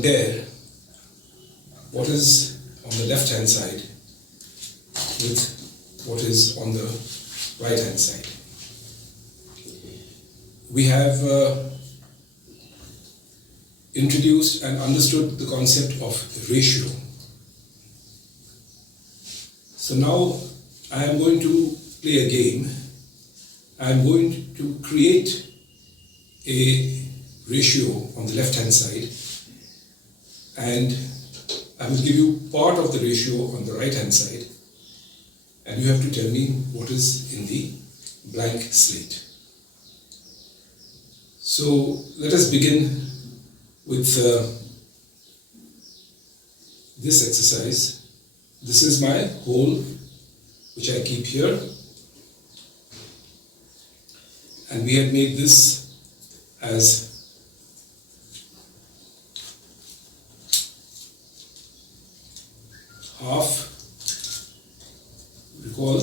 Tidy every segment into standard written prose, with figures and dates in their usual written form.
compare what is on the left hand side with what is on the right hand side. We have introduced and understood the concept of ratio. So now I am going to play a game. I am going to create a ratio on the left hand side, and I will give you part of the ratio on the right hand side, and you have to tell me what is in the blank slate. So let us begin with this exercise. This is my hole which I keep here, and we had made this as half. Recall,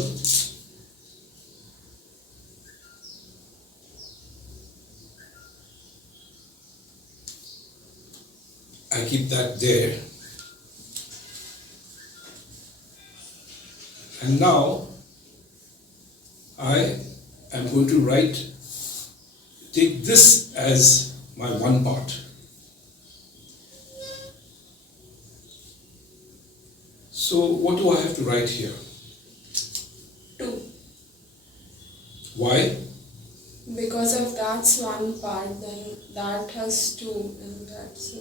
I keep that there, and now I am going to take this as my one part. So what do I have to write here? 2. Why? Because if that's one part, then that has 2, and that's 2.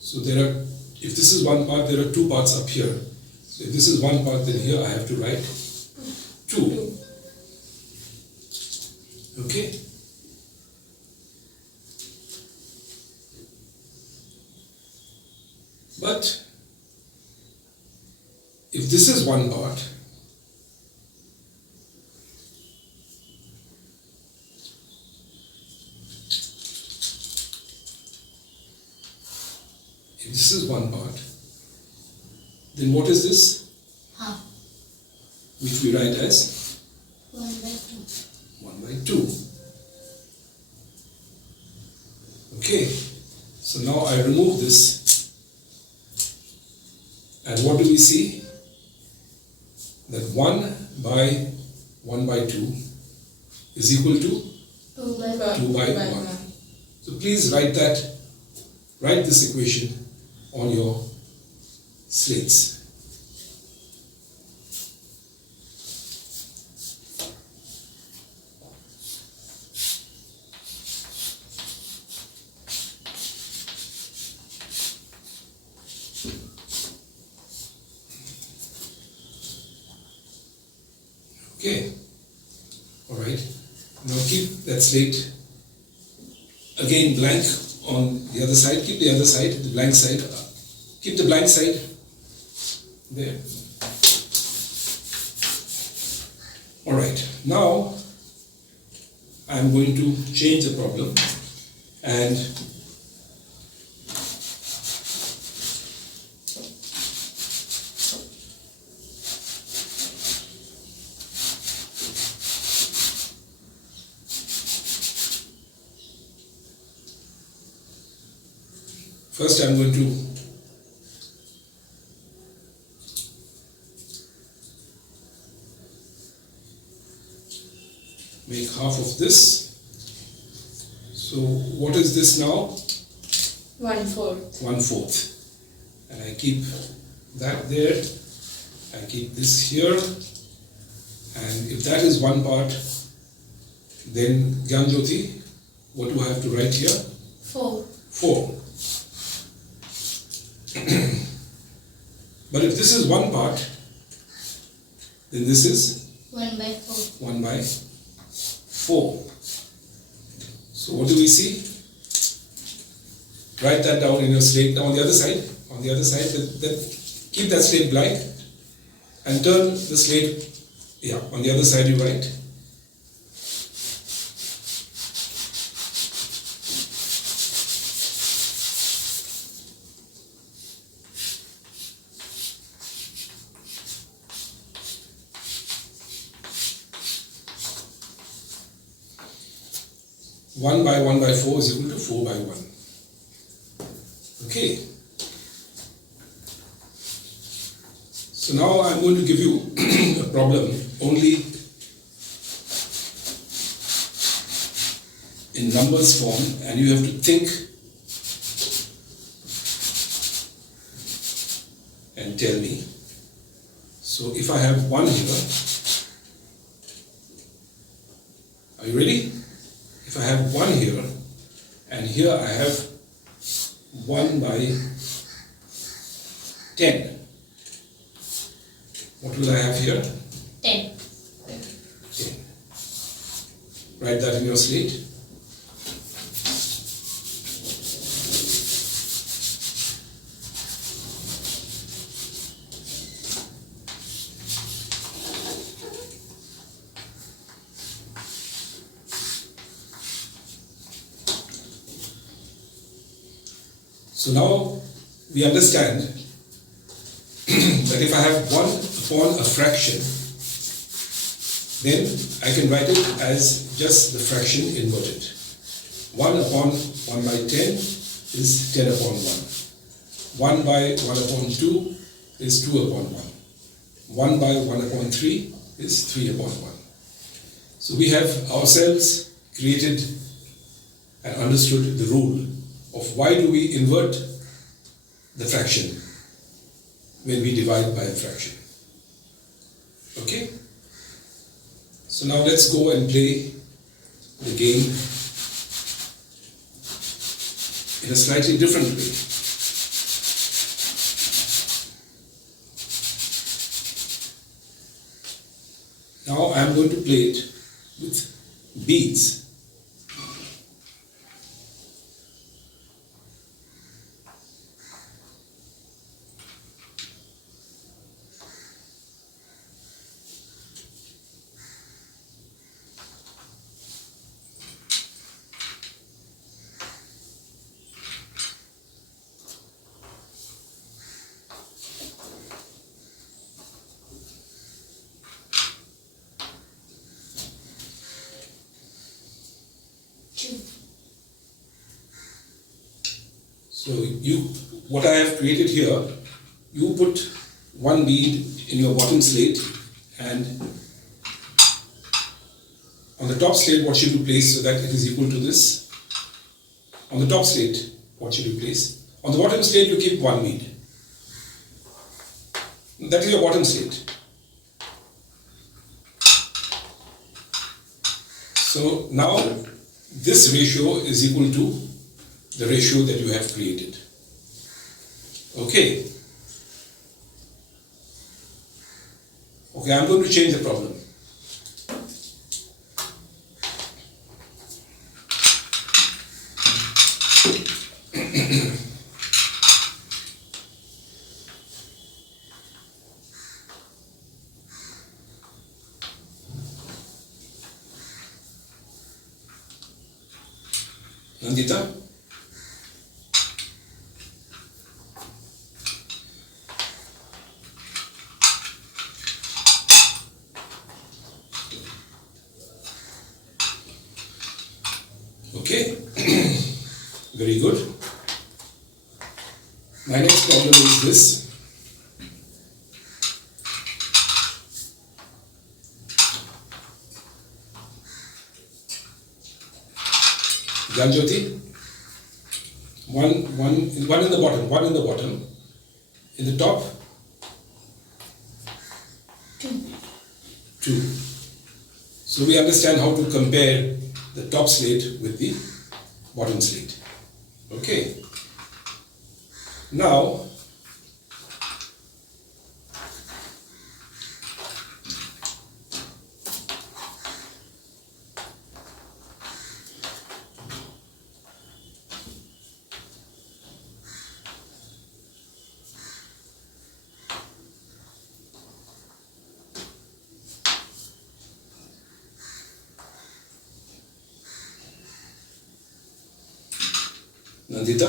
So if this is one part, there are 2 parts up here. So if this is one part, then here I have to write 2. Okay? But if this is one part, if this is one part, then what is this? Half. Which we write as 1 by 2. 1 by 2. Okay, so now I remove this, and what do we see? That 1 by 1 by 2 is equal to 2 by 2 by 1. So please write this equation on your slates. Okay, alright, now keep that slate again blank on the other side. Keep the other side, the blank side, keep the blank side there. Alright, now I'm going to change the problem, and first I'm going to make half of this. So what is this now? 1/4. 1/4. And I keep that there. I keep this here. And if that is one part, then Gyanjyoti, what do I have to write here? 4. 4. But if this is one part, then this is 1 by 4. 1 by 4. So what do we see? Write that down in your slate. Now on the other side, keep that slate blank and turn the slate, on the other side you write. One by 4 is equal to 4 by 1. Okay. So now I'm going to give you a problem only in numbers form, and you have to think and tell me. So if I have 1 here, are you ready? If I have 1 here, and here I have 1 by 10. What will I have here? 10. 10. Write that in your slate. So now we understand that if I have 1 upon a fraction, then I can write it as just the fraction inverted. 1 upon 1 by 10 is 10 upon 1. 1 by 1 upon 2 is 2 upon 1. 1 by 1 upon 3 is 3 upon 1. So we have ourselves created and understood the rule of why do we invert the fraction when we divide by a fraction. Okay? So now let's go and play the game in a slightly different way. Now I'm going to play it with beads. So what I have created here, you put 1 bead in your bottom slate, and on the top slate what should you place so that it is equal to this? On the top slate, what should you place? On the bottom slate you keep 1 bead. That is your bottom slate. So now this ratio is equal to the ratio that you have created. Okay. Okay, I'm going to change the problem. Nandita? Okay, very good. My next problem is this. Janjoti, one in the bottom, in the top, 2. So we understand how to compare the top slate with the bottom slate. Okay. Now, Nandita?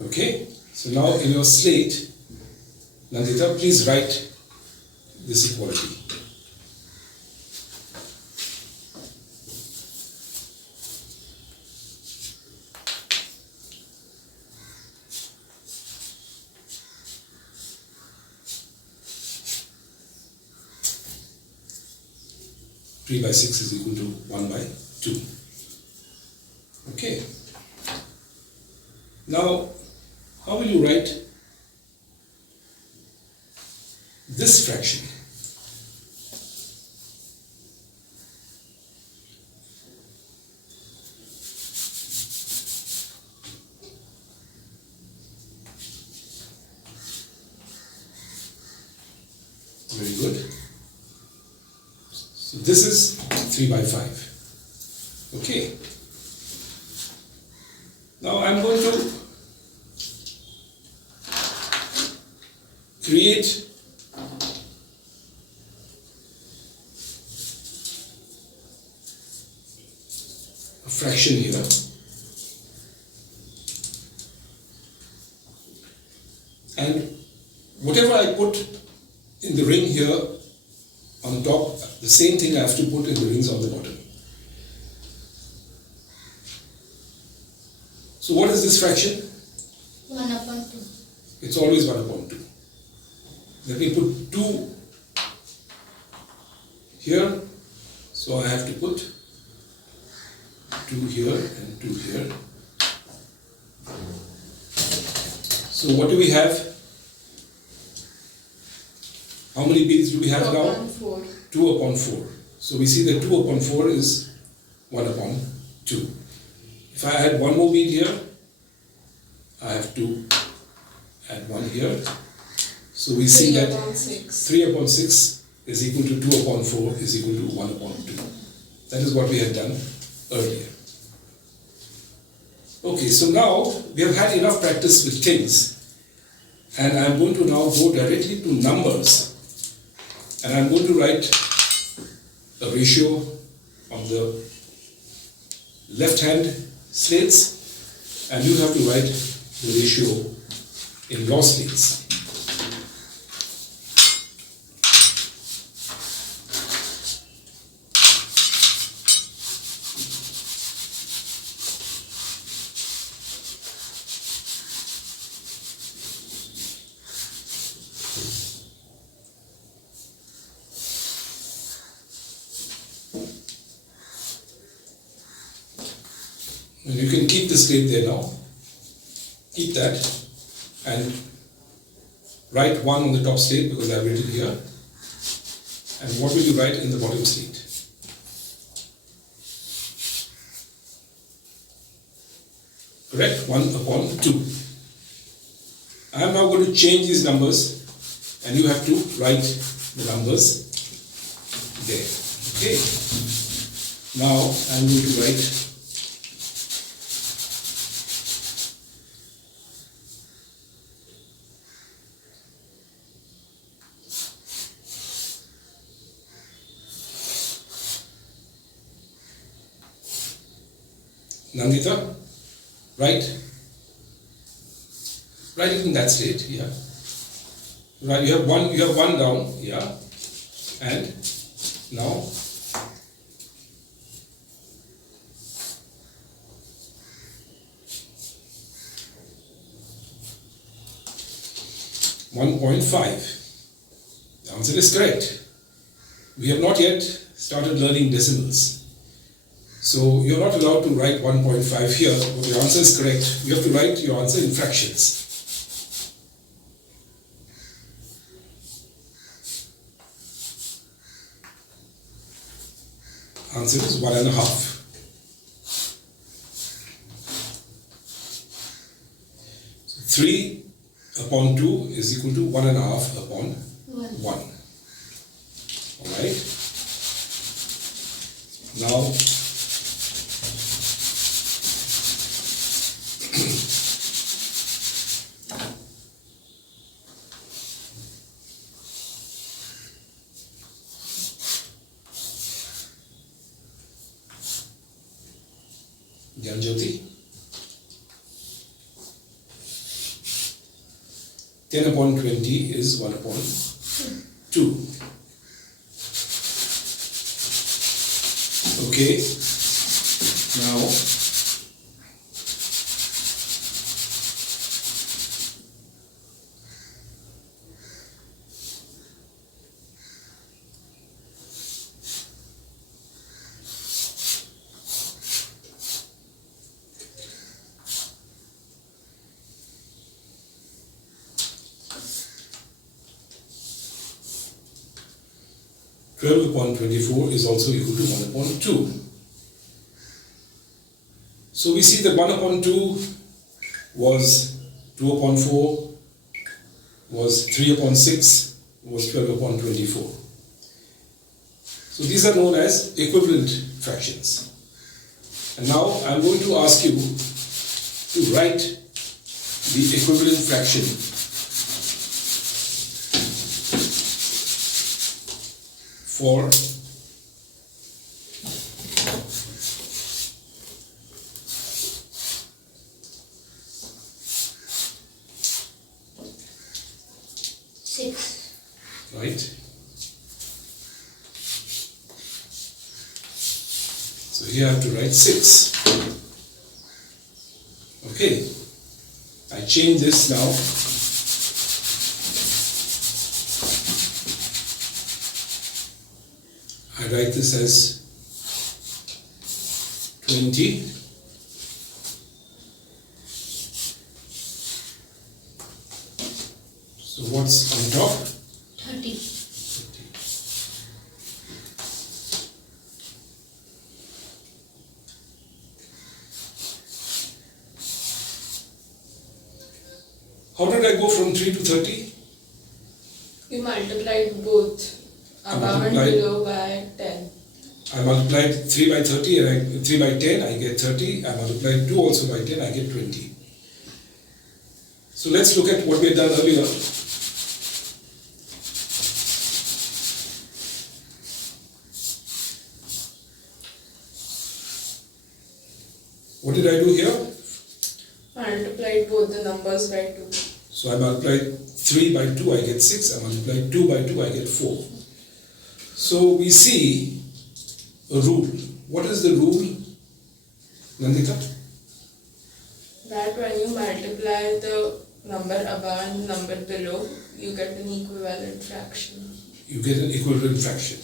Okay, so now in your slate, Nandita, please write this equality. Three by 6 is equal to 1 by 2. Okay. Now, how will you write this fraction? Very good. So this is 3 by 5. Okay. Now I'm going to create a fraction here. And whatever I put in the ring here on top, the same thing I have to put in the rings on the bottom. So what is this fraction? 1 upon 2. It's always 1 upon 2. Let me put 2 here. So I have to put 2 here and 2 here. So what do we have? How many beads do we have 2 now? upon 4. 2 upon 4. So we see that 2 upon 4 is 1 upon 2. If I add one more bead here, I have to add 1 here. So we see 3 that upon 6. 3 upon 6 is equal to 2 upon 4 is equal to 1 upon 2. That is what we had done earlier. Okay, so now we have had enough practice with things, and I am going to now go directly to numbers, and I am going to write a ratio on the left hand slates, and you have to write the ratio in your slates. And you can keep the slate there now. Keep that and write 1 on the top slate because I have written here. And what will you write in the bottom slate? Correct? 1 upon 2. I am now going to change these numbers and you have to write the numbers there. Okay. Now I am going to write Nandita, write it in that state, yeah. Right, you have one down, yeah. And now .5. The answer is correct. We have not yet started learning decimals. So you're not allowed to write 1.5 here, but your answer is correct. You have to write your answer in fractions. Answer is 1.5. So 3 upon 2 is equal to 1.5 upon 1. Alright. Now Jyoti. 10 upon 20 is 1 upon 2. Okay, now 12 upon 24 is also equal to 1 upon 2. So we see that 1 upon 2 was 2 upon 4, was 3 upon 6, was 12 upon 24. So these are known as equivalent fractions. And now I'm going to ask you to write the equivalent fraction for right? So here I have to write 6. Okay, I change this now. I write this as 20. So what's on top? 30. How did I go from 3 to 30? You multiplied both above and multiplied- below by 10. I multiplied 3 by 30 and 3 by 10, I get 30. I multiplied 2 also by 10, I get 20. So let's look at what we had done earlier. What did I do here? Multiplied both the numbers by 2. So I multiplied 3 by 2, I get 6. I multiplied 2 by 2, I get 4. So we see a rule. What is the rule, Nandita? That when you multiply the number above and the number below, you get an equivalent fraction. You get an equivalent fraction.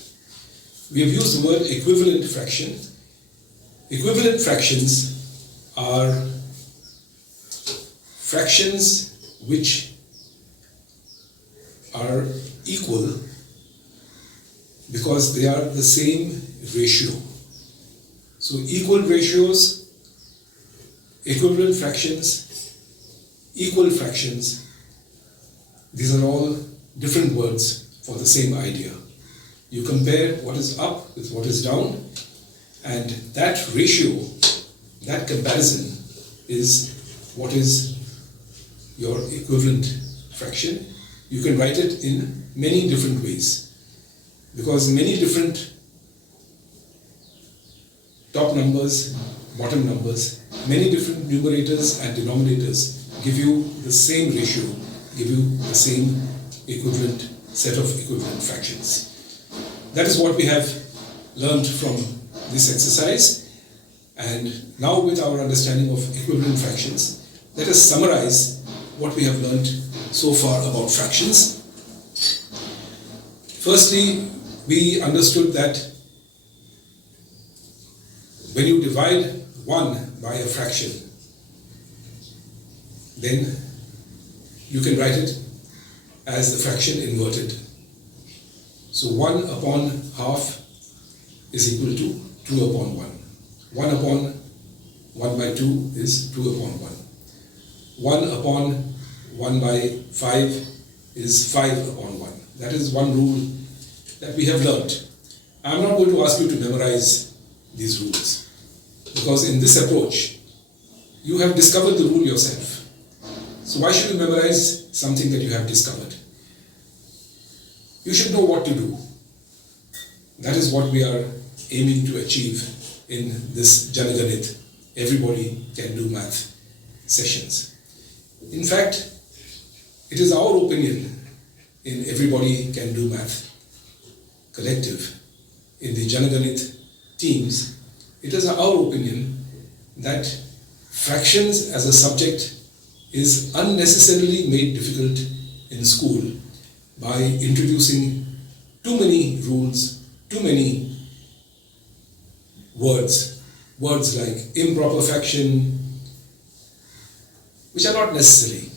We have used the word equivalent fraction. Equivalent fractions are fractions which are equal because they are the same ratio. So equal ratios, equivalent fractions, equal fractions, these are all different words for the same idea. You compare what is up with what is down, and that ratio, that comparison is what is your equivalent fraction. You can write it in many different ways because many different top numbers, bottom numbers, many different numerators and denominators give you the same ratio, give you the same equivalent set of equivalent fractions. That is what we have learned from this exercise. And now with our understanding of equivalent fractions, let us summarize what we have learned so far about fractions. Firstly, we understood that when you divide 1 by a fraction, then you can write it as the fraction inverted. So 1 upon half is equal to 2 upon 1. 1 upon 1 by 2 is 2 upon 1. 1 upon 1 by 5 is 5 upon 1. That is one rule that we have learnt. I am not going to ask you to memorize these rules because in this approach you have discovered the rule yourself. So why should you memorize something that you have discovered? You should know what to do. That is what we are aiming to achieve in this Janaganit. Everybody can do math sessions. In fact, It is our opinion in Everybody Can Do Math collective, in the Janaganit teams, it is our opinion that fractions as a subject is unnecessarily made difficult in school by introducing too many rules, too many words like improper fraction, which are not necessary.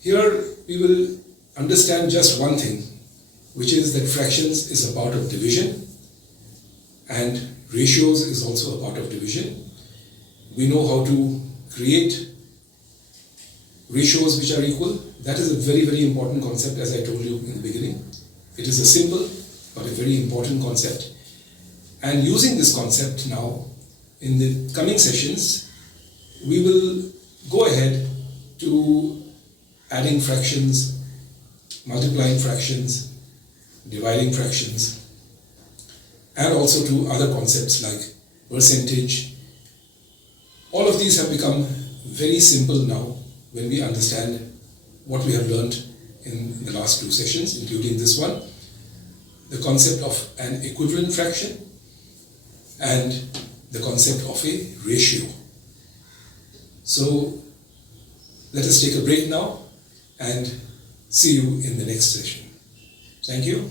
Here we will understand just one thing, which is that fractions is a part of division and ratios is also a part of division. We know how to create ratios which are equal. That is a very, very important concept, as I told you in the beginning. It is a simple but a very important concept. And using this concept now, in the coming sessions, we will go ahead to adding fractions, multiplying fractions, dividing fractions, and also to other concepts like percentage. All of these have become very simple now when we understand what we have learned in the last two sessions, including this one, the concept of an equivalent fraction and the concept of a ratio. So let us take a break now and see you in the next session. Thank you.